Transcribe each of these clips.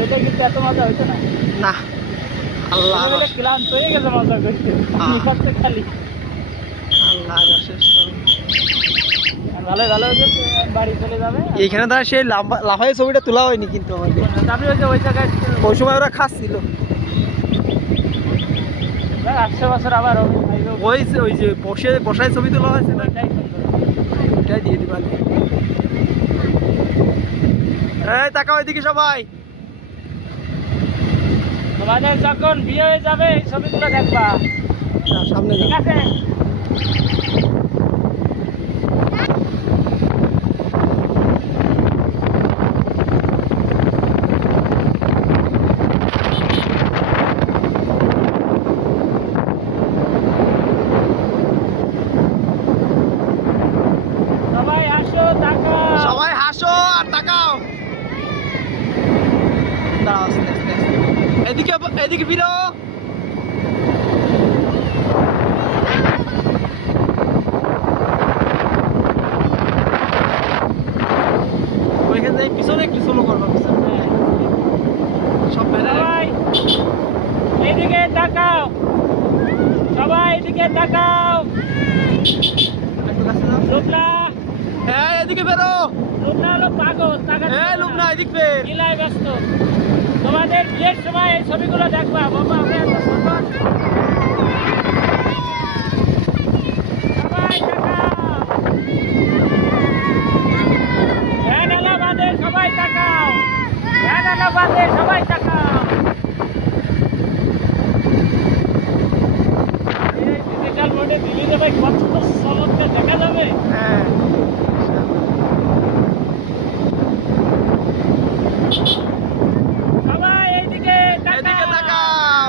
হইলে কিন্তু এত মজা হইতো না। না আল্লাহ ক্লান্ত হয়ে গেছে মজা করতে, করতে খালি আল্লাহ রসের ভালো ভালো বাড়ি চলে যাবে। এইখানে তার সেই লাফাই ছবিটা তোলা হয়নি কিন্তু আমাদের, আমি ওই জায়গায় ওই সময় ওরা খাচ্ছিল। 800 বছর আবার ওই যে বসায় ছবি তোলা হয়েছে না, ওইটাই দিয়ে দিবা। এই তাকাও এদিকে সবাই, তোমাদের যখন বিয়ে হয়ে যাবে এই ছবিগুলো দেখবা সামনে ঠিক আছে। সবাই হাসো আর তাকাও। এদিকে এদিকে ফিরো। ওইখানে পিছনে একটু স্লো করবো, পিছনে সব সবাই এদিকে তাকাও, সবাই এদিকে তাকাও। লুবনা, হ্যাঁ এদিকে বেরো। লুবনা হলো পাগল, হ্যাঁ লুবনা এদিক ফের। কিলাই ব্যস্ত। তোমাদের বিয়ের সময় এই ছবিগুলো দেখবা বাবা। আমরা এত সুন্দর। সবাই তাকাও, ধ্যান এলাহাবাদে সবাই তাকাও, ধ্যান এলাহাবাদে সবাই তাকাও। এই ডিজিটাল মোডে দিল্লি যাবে, কত চমৎকার দেখা যাবে। হ্যাঁ সবাই এইদিকে এদিকে তাকাও, তাকাও।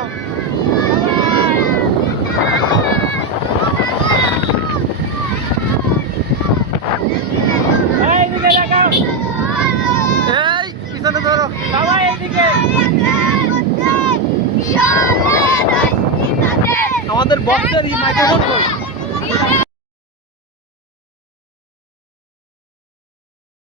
সবাই এইদিকে তাকাও, এই পিছনে ধরো। সবাই এইদিকে। আমাদের বক্সের মাইক্রোফোন কই?